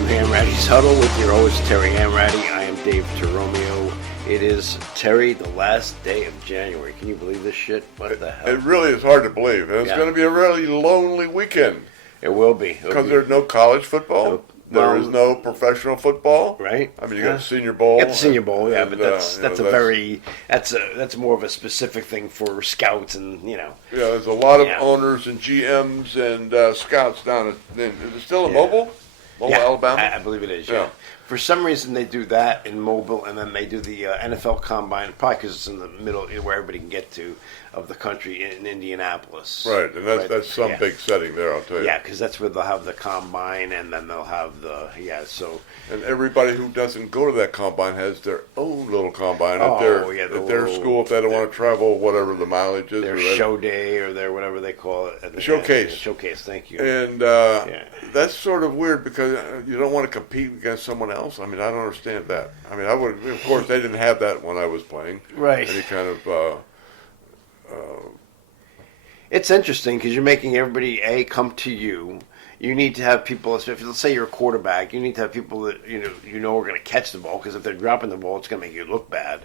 Hanratty'S Huddle with your host, Terry Hanratty. I am Dave Teromeo. It is, Terry, the last day of January. Can you believe this shit? What the hell? It really is hard to believe. And it's going to be a really lonely weekend. It will be. Because there's no college football. There is no professional football. Right. I mean, you got the Senior Bowl. You got the Senior Bowl, yeah, but that's more of a specific thing for scouts and, Yeah, there's a lot of owners and GMs and scouts down at, is it still in Mobile? Mobile, Alabama? I believe it is, yeah. For some reason, they do that in Mobile, and then they do the NFL Combine, probably because it's in the middle, where everybody can get to, of the country, in Indianapolis. Right, and that's some big setting there, I'll tell you. Yeah, because that's where they'll have the Combine, and then they'll have And everybody who doesn't go to that Combine has their own little Combine at their school if they don't want to travel, whatever the mileage is. Their show day, or their whatever they call it. Showcase. Showcase, thank you. And that's sort of weird because you don't want to compete against someone else. I mean, I don't understand that. I mean, I would. Of course, they didn't have that when I was playing. Right. Any kind of. It's interesting because you're making everybody come to you. You need to have people. If let's say you're a quarterback, you need to have people that you know are going to catch the ball, because if they're dropping the ball, it's going to make you look bad,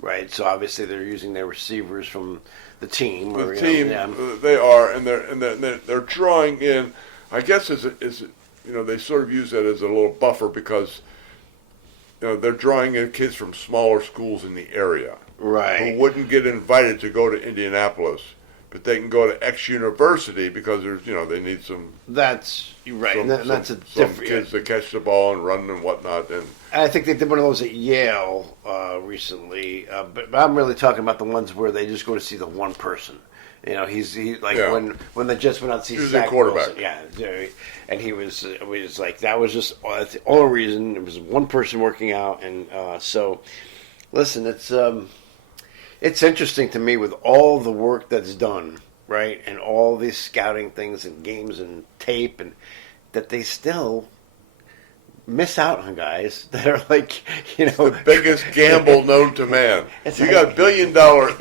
right? So obviously they're using their receivers from the team. They are, and they're drawing in. I guess they sort of use that as a little buffer because they're drawing in kids from smaller schools in the area, right? Who wouldn't get invited to go to Indianapolis, but they can go to X university because there's they need some. That's right. That's a different kids that catch the ball and run and whatnot. And I think they did one of those at Yale recently, but I'm really talking about the ones where they just go to see the one person. He's like when they just went out to see Zach quarterback. Wilson. And he was like, that was just that's the only reason. It was one person working out, and so listen, it's interesting to me with all the work that's done, right, and all these scouting things and games and tape, and that they still miss out on guys that are like, the biggest gamble known to man. You got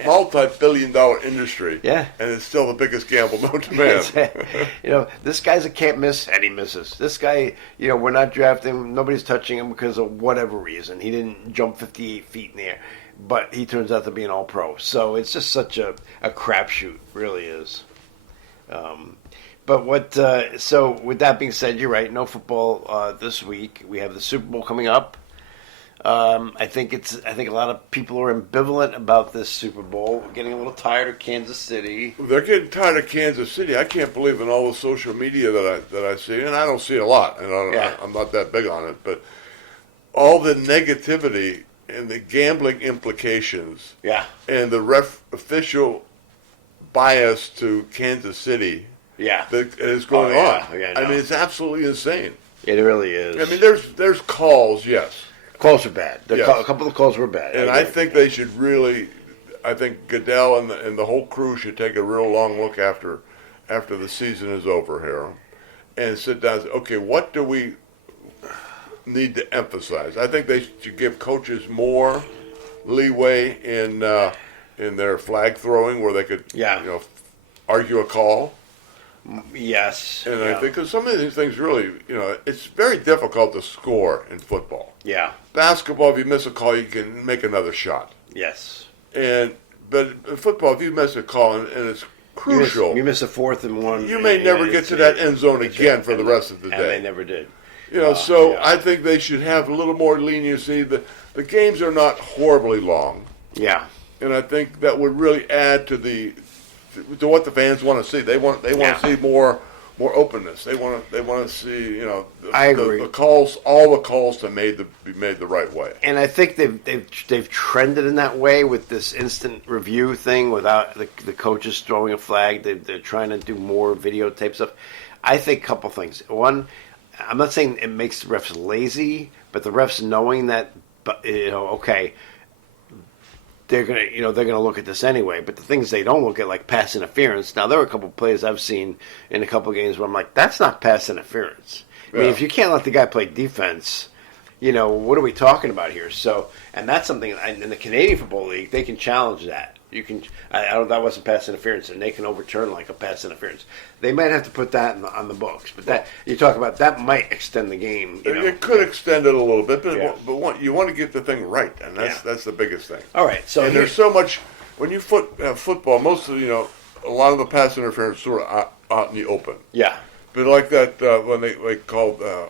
multi-billion-dollar industry, and it's still the biggest gamble known to man. This guy's a can't miss, and he misses. This guy, we're not drafting him. Nobody's touching him because of whatever reason. He didn't jump 58 feet in the air, but he turns out to be an all-pro. So it's just such a crapshoot, really is. But so with that being said, you're right. No football this week. We have the Super Bowl coming up. I think a lot of people are ambivalent about this Super Bowl. We're getting a little tired of Kansas City. They're getting tired of Kansas City. I can't believe in all the social media that I see, and I don't see a lot, and I'm not that big on it. But all the negativity and the gambling implications, and the official bias to Kansas City. That is going on. I mean, it's absolutely insane. It really is. I mean, there's calls, yes. Calls are bad. A couple of calls were bad. And I think they should really, Goodell and the whole crew should take a real long look after the season is over here and sit down and say, okay, what do we need to emphasize? I think they should give coaches more leeway in their flag throwing where they could, argue a call. Yes. And I think because some of these things really, it's very difficult to score in football. Yeah. Basketball, if you miss a call, you can make another shot. Yes. But in football, if you miss a call and it's crucial. You miss a 4th and 1. You may never get to that end zone again for the rest of the day. And they never did. I think they should have a little more leniency. The games are not horribly long. Yeah. And I think that would really add to to what the fans want to see. They want to see more openness. They want to see I agree. all the calls to be made the right way. And I think they've trended in that way with this instant review thing without the coaches throwing a flag. They're trying to do more videotape stuff. I think a couple things. One, I'm not saying it makes the refs lazy, but the refs knowing that okay, they're gonna look at this anyway. But the things they don't look at, like pass interference. Now there are a couple of plays I've seen in a couple of games where I'm like, that's not pass interference. I mean, if you can't let the guy play defense, what are we talking about here? So, and that's something in the Canadian Football League, they can challenge that. You can, I don't, that wasn't pass interference, and they can overturn like a pass interference. They might have to put that on the books, but that you talk about that might extend the game. It could extend it a little bit, but Yeah. you want to get the thing right, and that's the biggest thing. All right, so And there's so much when you have football. Most of a lot of the pass interference sort of out in the open. yeah, But like that when they called the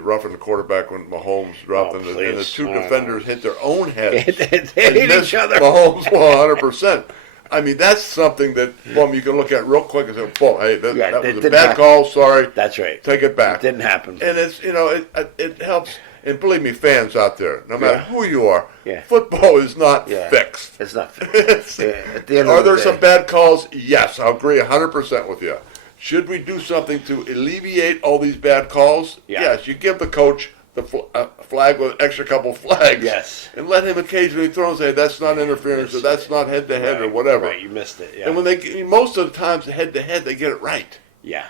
roughing the quarterback when Mahomes dropped and the two defenders hit their own heads hit and missed each other. Mahomes 100%. I mean, that's something that you can look at real quick and say, "Boom, hey, that was a bad call. Sorry, That's right. take it back." It didn't happen. And it's it helps. And believe me, fans out there, no matter who you are, Yeah. football is not Yeah. fixed. It's not fair. At the end Are of the there day, some bad calls? Yes, I'll agree 100% with you. Should we do something to alleviate all these bad calls? Yeah. Yes, you give the coach the flag with an extra couple flags. Yes. And let him occasionally throw and say, that's not interference, or that's not head-to-head, or whatever. Right, you missed it. Yeah, And when most of the times head-to-head, they get it right. yeah,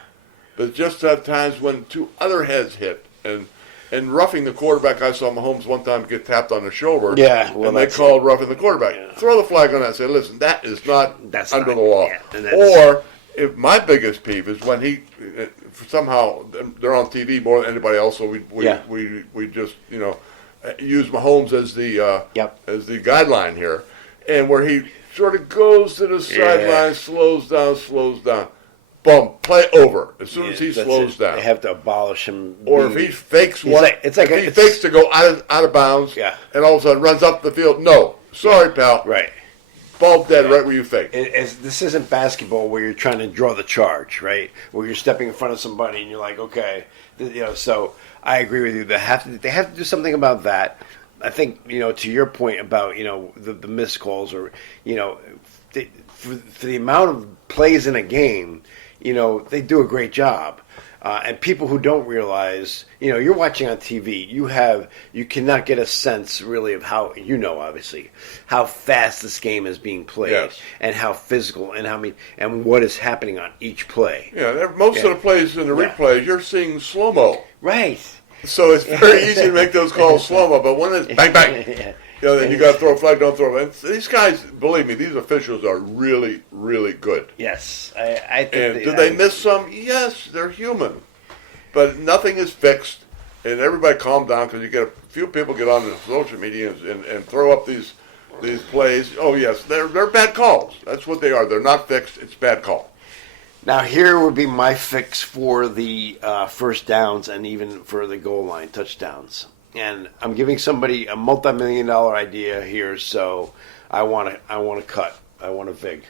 But just at times when two other heads hit, and roughing the quarterback, I saw Mahomes one time get tapped on the shoulder. Yeah, well, and they that's called roughing the quarterback. Yeah. Throw the flag on that and say, listen, that is not That's under not- the law. yeah, and that's- Or if my biggest peeve is when he somehow they're on TV more than anybody else, so we just use Mahomes as the Yep. as the guideline here, and where he sort of goes to the sideline, slows down. Boom, play over as soon as he that's slows it. down. They have to abolish him. Or if he fakes He's one, like- it's like if a- he it's- fakes to go out of bounds, Yeah. and all of a sudden runs up the field. No, sorry, pal. Right. Ball dead right where you faked. This isn't basketball where you're trying to draw the charge, right? Where you're stepping in front of somebody and you're like, okay, So I agree with you. They have to do something about that. I think to your point about the missed calls or for the amount of plays in a game, they do a great job. And people who don't realize, you're watching on TV, you cannot get a sense really of how, obviously, how fast this game is being played, Yes. and how physical and and what is happening on each play. Yeah, most of the plays in the replays, you're seeing slow-mo. Right. So it's very easy to make those calls slow-mo, but when it's bang, bang, Yeah. then you got to throw a flag, don't throw it. And these guys, believe me, these officials are really, really good. Yes, I think. And do they miss some? Yes, they're human. But nothing is fixed, and everybody calm down because you get a few people get on the social media and throw up these plays. Oh, yes, they're bad calls. That's what they are. They're not fixed. It's bad call. Now, here would be my fix for the first downs and even for the goal line touchdowns. And I'm giving somebody a multi-million-dollar idea here, so I want to cut. I want a vig.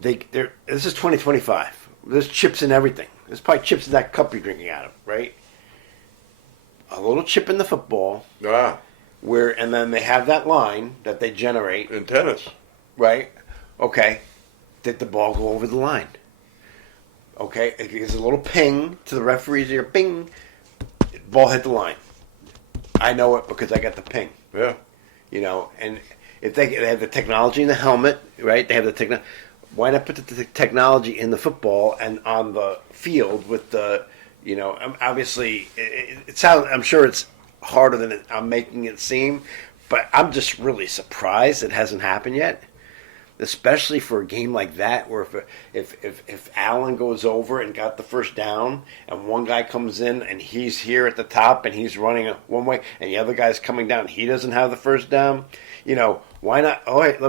This is 2025. There's chips in everything. There's probably chips in that cup you're drinking out of, right? A little chip in the football, and then they have that line that they generate, In tennis. right? Okay, did the ball go over the line? Okay, it gives a little ping to the referee's ear. Ping, ball hit the line. I know it because I got the ping. Yeah. And if they have the technology in the helmet, right? They have the technology. Why not put the technology in the football and on the field with the, obviously it sounds. I'm sure it's harder than I'm making it seem, but I'm just really surprised it hasn't happened yet. Especially for a game like that, where if Allen goes over and got the first down, and one guy comes in and he's here at the top and he's running one way, and the other guy's coming down, he doesn't have the first down. Why not? Oh, wait,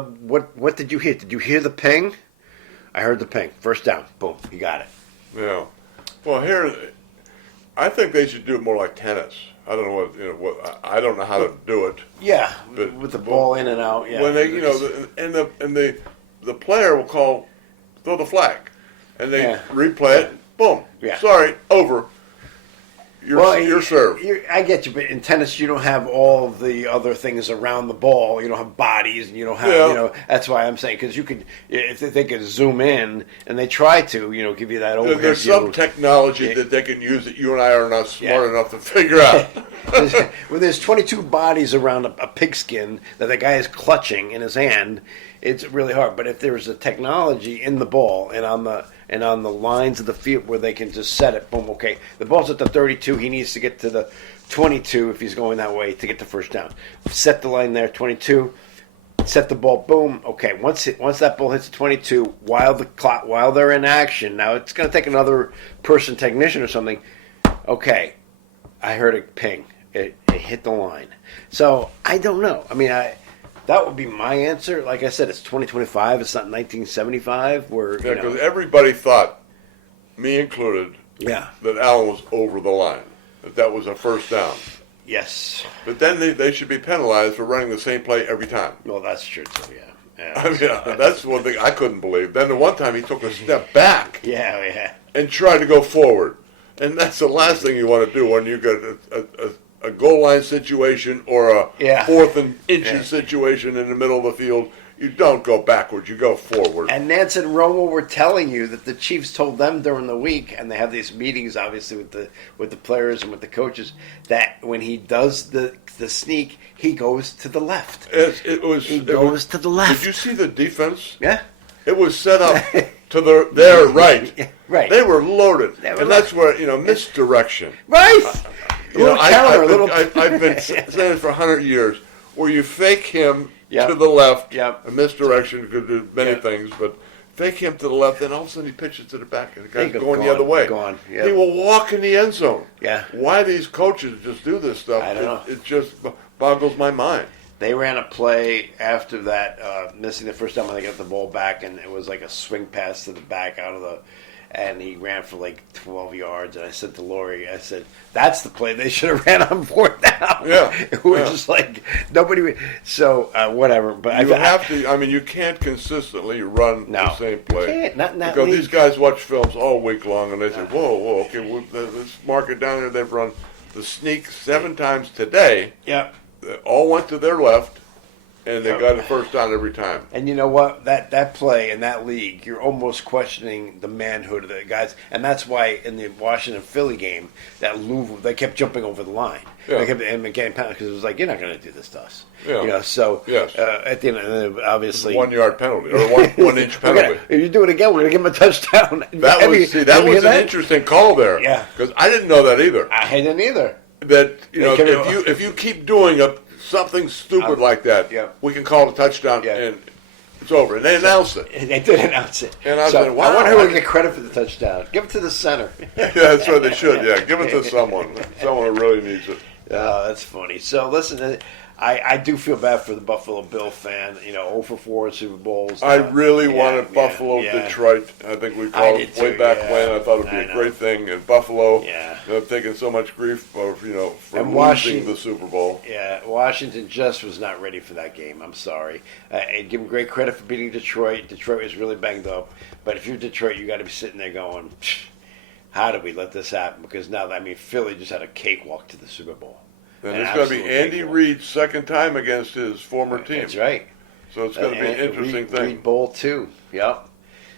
what did you hear? Did you hear the ping? I heard the ping. First down. Boom. You got it. Yeah. Well, here, I think they should do it more like tennis. I don't know what I don't know how to do it. Yeah, But- with the ball in and out. Yeah. When they, the player will throw the flag, and they replay it. Boom. Yeah. Sorry, over. You're served. I get you, but in tennis, you don't have all the other things around the ball. You don't have bodies, and you don't have, that's why I'm saying, because you could, if they could zoom in, and they try to, give you that overhead There's view. some technology that they can use that you and I are not smart enough to figure out. When there's 22 bodies around a pigskin that the guy is clutching in his hand, it's really hard. But if there's a technology in the ball and and on the lines of the field where they can just set it. Boom. Okay, the ball's at the 32. He needs to get to the 22 if he's going that way to get the first down. Set the line there, 22. Set the ball. Boom. Okay, once that ball hits the 22, while they're in action, now it's going to take another person, technician or something. Okay, I heard it ping. It hit the line. So I don't know. I mean, that would be my answer. Like I said, it's 2025. It's not 1975. Where because everybody thought, me included, yeah, that Allen was over the line. That was a first down. Yes. But then they should be penalized for running the same play every time. Well, that's true too. Yeah. I mean, that's one thing I couldn't believe. Then the one time he took a step back. Yeah. And tried to go forward, and that's the last thing you want to do when you get a goal line situation or a fourth and inches situation in the middle of the field. You don't go backwards, you go forward. And Nance and Romo were telling you that the Chiefs told them during the week, and they have these meetings, obviously, with the players and with the coaches, that when he does the sneak, he goes to the left. He goes to the left. Did you see the defense? Yeah. It was set up to their right. Right. They were loaded. That's where, misdirection. Right. I've been saying it for 100 years, where you fake him to the left. Yep. A misdirection could do many things, but fake him to the left, and all of a sudden he pitches to the back, and the guy's going the other way. Yep. He will walk in the end zone. Yeah. Why these coaches just do this stuff? I don't know. It just boggles my mind. They ran a play after that, missing the first time when they got the ball back, and it was like a swing pass to the back and he ran for like 12 yards. And I said to Lori, I said, that's the play they should have ran on fourth down. Yeah. It was just like nobody. So whatever. But you can't consistently run the same play. You can't. Not in that because league. These guys watch films all week long, and they say, whoa, okay, let's mark it down here. They've run the sneak 7 times today. Yeah. They all went to their left, and they got it first down every time. And you know what? That play in that league, you're almost questioning the manhood of the guys. And that's why in the Washington-Philly game, that Louisville, they kept jumping over the line. Yeah. They kept getting penalty because it was like, you're not going to do this to us. Yeah. So yes. At the end, obviously... 1 yard penalty, or one inch penalty. If you do it again, we're going to give him a touchdown. That was an interesting call there. Yeah. Because I didn't know that either. I didn't either. That, if you keep doing something stupid like that, we can call it a touchdown, and it's over. And they announced it. They did announce it. And I said, wow. I wonder who would get credit for the touchdown. Give it to the center. Yeah, that's what they should, Give it to someone who really needs it. Oh, that's funny. So, listen, I do feel bad for the Buffalo Bill fan. 0 for 4 in Super Bowls. I really wanted Buffalo, Detroit. I think we called it way back when. I thought it would be a great thing. And Buffalo, taking so much grief for losing the Super Bowl. Yeah, Washington just was not ready for that game. I'm sorry. And give them great credit for beating Detroit. Detroit was really banged up. But if you're Detroit, you got to be sitting there going, how did we let this happen? Because now, Philly just had a cakewalk to the Super Bowl. And it's going to be Andy Reid's second time against his former team. That's right. So it's going to be an interesting thing. Reid Bowl, too. Yep.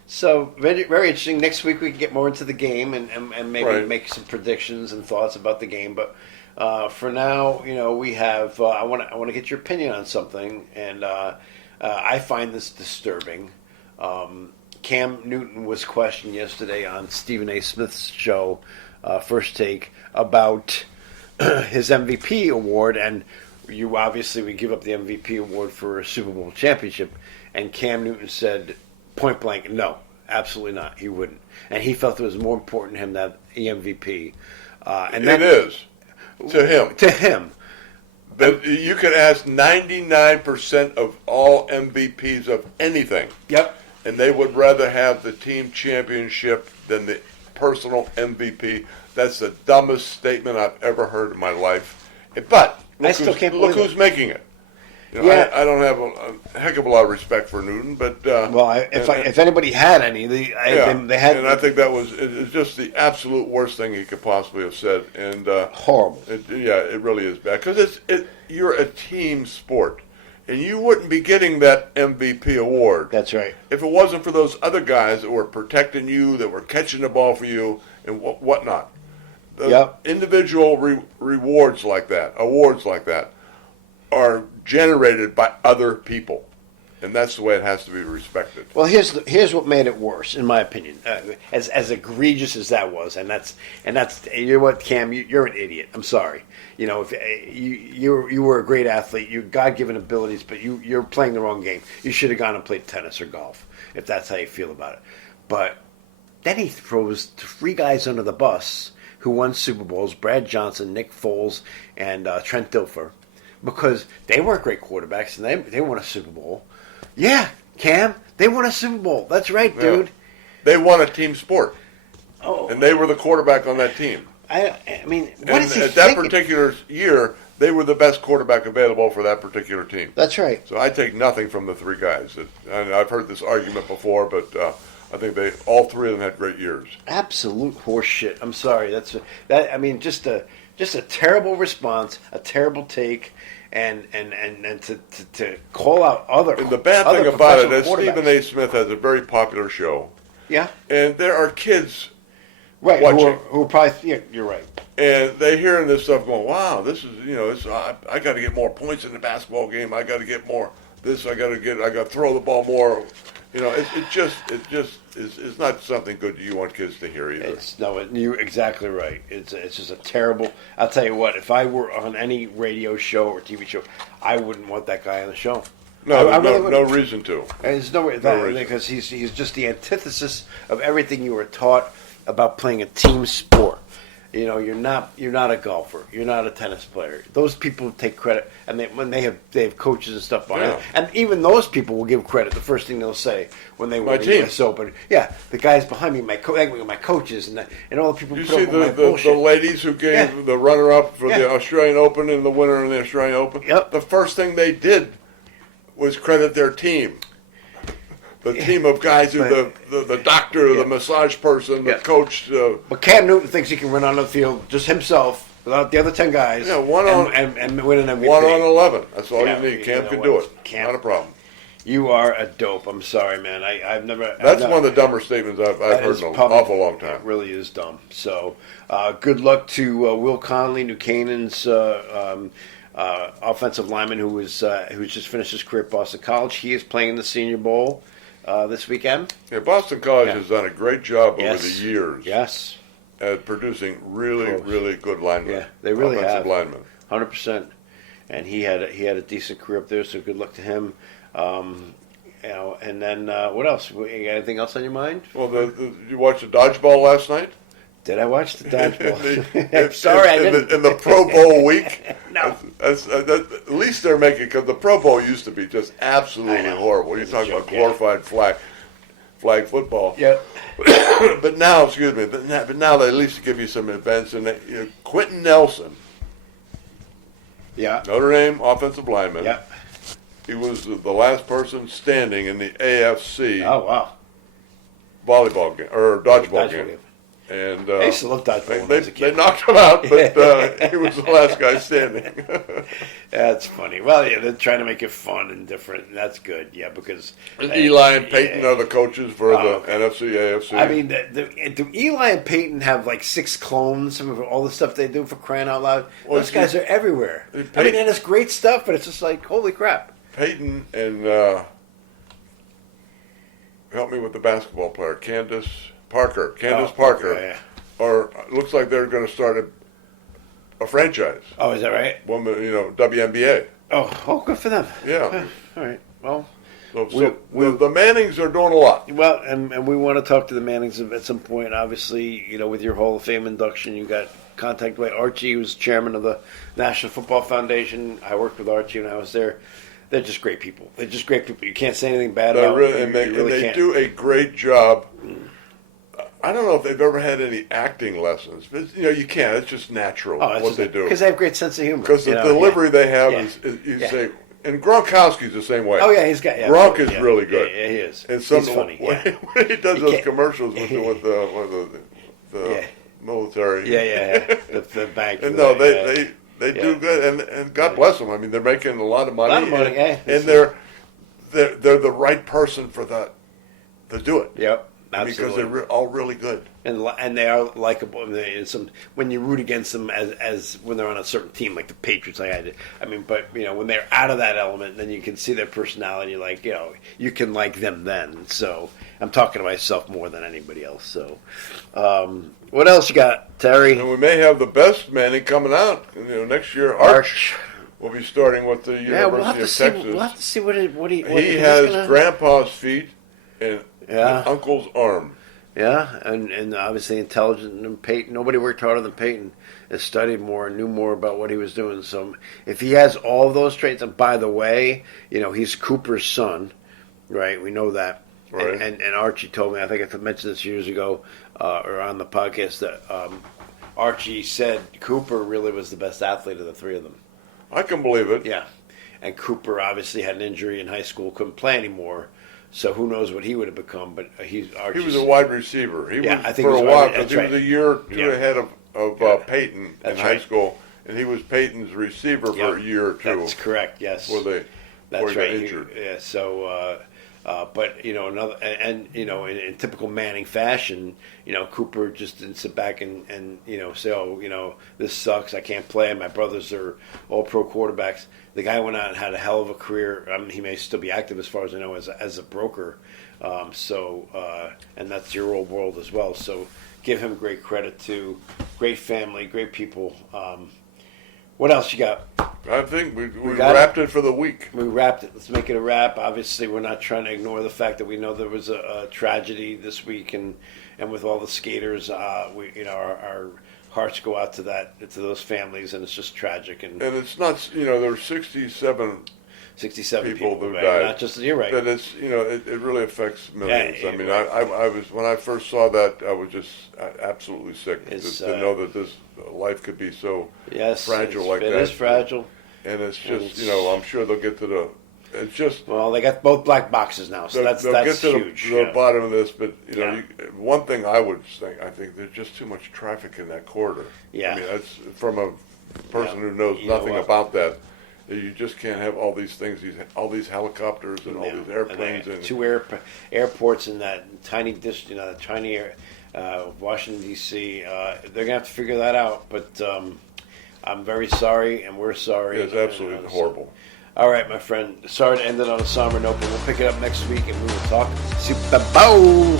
So, very, very interesting. Next week we can get more into the game and maybe make some predictions and thoughts about the game. But for now, we have. I want to get your opinion on something, and I find this disturbing. Cam Newton was questioned yesterday on Stephen A. Smith's show, First Take, about his MVP award, and we give up the MVP award for a Super Bowl championship, and Cam Newton said point blank, no, absolutely not, he wouldn't, and he felt it was more important to him that the MVP. It is to him. But you can ask 99% of all MVPs of anything. Yep. And they would rather have the team championship than the personal MVP. That's the dumbest statement I've ever heard in my life. But look who's making it. I don't have a heck of a lot of respect for Newton, but if anybody had any, they had. And I think it's just the absolute worst thing he could possibly have said. And horrible. It really is bad because you're a team sport. And you wouldn't be getting that MVP award. That's right. If it wasn't for those other guys that were protecting you, that were catching the ball for you, and whatnot. Individual awards like that, are generated by other people. and that's the way it has to be respected. Well, here's what made it worse, in my opinion. As egregious as that was, and that's you know what, Cam, you're an idiot. I'm sorry. You know, if you were a great athlete, you God-given abilities, but you're playing the wrong game. You should have gone and played tennis or golf, if that's how you feel about it. But then he throws 3 guys under the bus who won Super Bowls: Brad Johnson, Nick Foles, and Trent Dilfer, because they weren't great quarterbacks and they won a Super Bowl. Yeah, Cam, they won a Super Bowl. That's right, dude. Yeah. They won a team sport. Oh, And they were the quarterback on that team. I mean, what is he at thinking? that particular year, they were the best quarterback available for that particular team. That's right. So I take nothing from the 3 guys. And I've heard this argument before, but I think all 3 of them had great years. Absolute horseshit. I'm sorry. I mean, just a terrible response, a terrible take, and to call out other. And the bad other thing about it is professional Stephen A. Smith has a very popular show. Yeah. And there are kids Right. watching. Who are probably, yeah, you're right. And they're hearing this stuff going, wow, this is, I got to get more points in the basketball game. I got to get more this. I got to throw the ball more. It just is not something good you want kids to hear either. You're exactly right. It's just a terrible. I'll tell you what. If I were on any radio show or TV show, I wouldn't want that guy on the show. No, I really no reason to. There's no reason, because he's just the antithesis of everything you were taught about playing a team sport. You know, you're not a golfer. You're not a tennis player. Those people take credit, and when they have coaches and stuff behind it, and even those people will give credit. The first thing they'll say when they win the U.S. Open, yeah, the guys behind me, my coaches, and all the people. You put see up with my bullshit. the ladies who gave the runner-up for the Australian Open and the winner in the Australian Open. Yep. The first thing they did was credit their team. The team of guys who the doctor, the massage person, the coach. But Cam Newton thinks he can run on the field just himself without the other 10 guys. Yeah, and win an MVP. 1 on 11. That's all you need. Cam can do it. Not a problem. You are a dope. I'm sorry, man. I've never. That's one of the dumber statements I've heard in an awful long time. It really is dumb. So, good luck to Will Conley, New Canaan's offensive lineman who's just finished his career at Boston College. He is playing in the Senior Bowl this weekend. Yeah, Boston College has done a great job over the years. Yes. At producing really good linemen. Yeah, they really offensive have. linemen. 100%. And he had a decent career up there, so good luck to him. And then what else? You got anything else on your mind? Well, you watched the dodgeball last night? Did I watch the dodgeball? Sorry, I didn't. In the Pro Bowl week? No. At least they're making, because the Pro Bowl used to be just absolutely horrible. You're talking about glorified flag football. Yep. But now, but now they at least give you some events. And Quentin Nelson, Notre Dame offensive lineman. Yep. He was the last person standing in the AFC. Oh wow. Volleyball game or dodgeball game. And I used to love dodgeball. They knocked him out, but he was the last guy standing. That's funny. Well, yeah, they're trying to make it fun and different. And that's good, yeah, because Eli and Peyton are the coaches for the NFC, AFC. I mean, do Eli and Peyton have like 6 clones of all the stuff they do, for crying out loud? Those guys are everywhere. I mean, and it's great stuff, but it's just like, holy crap. Peyton and help me with the basketball player, Candace Parker, or looks like they're going to start a franchise. Oh, is that right? Woman, WNBA. Oh, good for them. Yeah. All right. Well, the Mannings are doing a lot. Well, and we want to talk to the Mannings at some point. Obviously, with your Hall of Fame induction, you got contact with Archie, who's chairman of the National Football Foundation. I worked with Archie when I was there. They're just great people. You can't say anything bad about them. They do a great job. I don't know if they've ever had any acting lessons, but you can't. It's just natural what they do. Because they have great sense of humor. Because the delivery they have is you say, and Gronkowski's the same way. Oh yeah, he's got. Yeah, Gronk is really good. Yeah, he is. And he's funny. When he does those commercials with the military. Yeah. The bank. And they do good, and God bless them. I mean, they're making a lot of money. And they're the right person for that to do it. Yep. because they're all really good. And they are likable. And when you root against them as when they're on a certain team, like the Patriots, like I did. I mean, but when they're out of that element, then you can see their personality. Like you can like them then. So I'm talking to myself more than anybody else. So what else you got, Terry? And we may have the best Manning coming out. Next year, Arch will be starting with the University of Texas. We'll have to see what he has Grandpa's feet and Uncle's arm. Yeah, and obviously intelligent. And Peyton, nobody worked harder than Peyton. Has studied more and knew more about what he was doing. So if he has all those traits, and by the way, he's Cooper's son, right? We know that. Right. And Archie told me, I think I mentioned this years ago or on the podcast, that Archie said Cooper really was the best athlete of the three of them. I can believe it. Yeah. And Cooper obviously had an injury in high school, couldn't play anymore. So who knows what he would have become? But he was a wide receiver. He was I think for a while because he was a year or two ahead of Peyton in high school, and he was Peyton's receiver for a year or two. That's correct. Yes. Before he got injured. So, but in typical Manning fashion, Cooper just didn't sit back and say, oh, this sucks. I can't play. My brothers are all pro quarterbacks. The guy went out and had a hell of a career. I mean, he may still be active as far as I know as a broker. And that's your old world as well. So give him great credit too. Great family, great people. What else you got? I think we wrapped it for the week. We wrapped it. Let's make it a wrap. Obviously, we're not trying to ignore the fact that we know there was a tragedy this week, and with all the skaters, our hearts go out to those families, and it's just tragic. And it's not, there were 67 people who right? died. Not just you're right. That it's it really affects millions. Yeah, I mean, I was when I first saw that, I was just absolutely sick to know that this life could be so fragile like that. It is fragile, and it's just I'm sure they'll get to the. It's just they got both black boxes now, so that's get to huge. The bottom of this, but one thing I think there's just too much traffic in that corridor. Yeah, I mean that's from a person who knows nothing about that. You just can't have all these things, all these helicopters and all these airplanes and two airports in that tiny district, tiny Washington D.C. They're gonna have to figure that out. But I'm very sorry, and we're sorry. It's absolutely horrible. All right, my friend. Sorry to end it on a somber note, but we'll pick it up next week, and we will talk Super Bowl.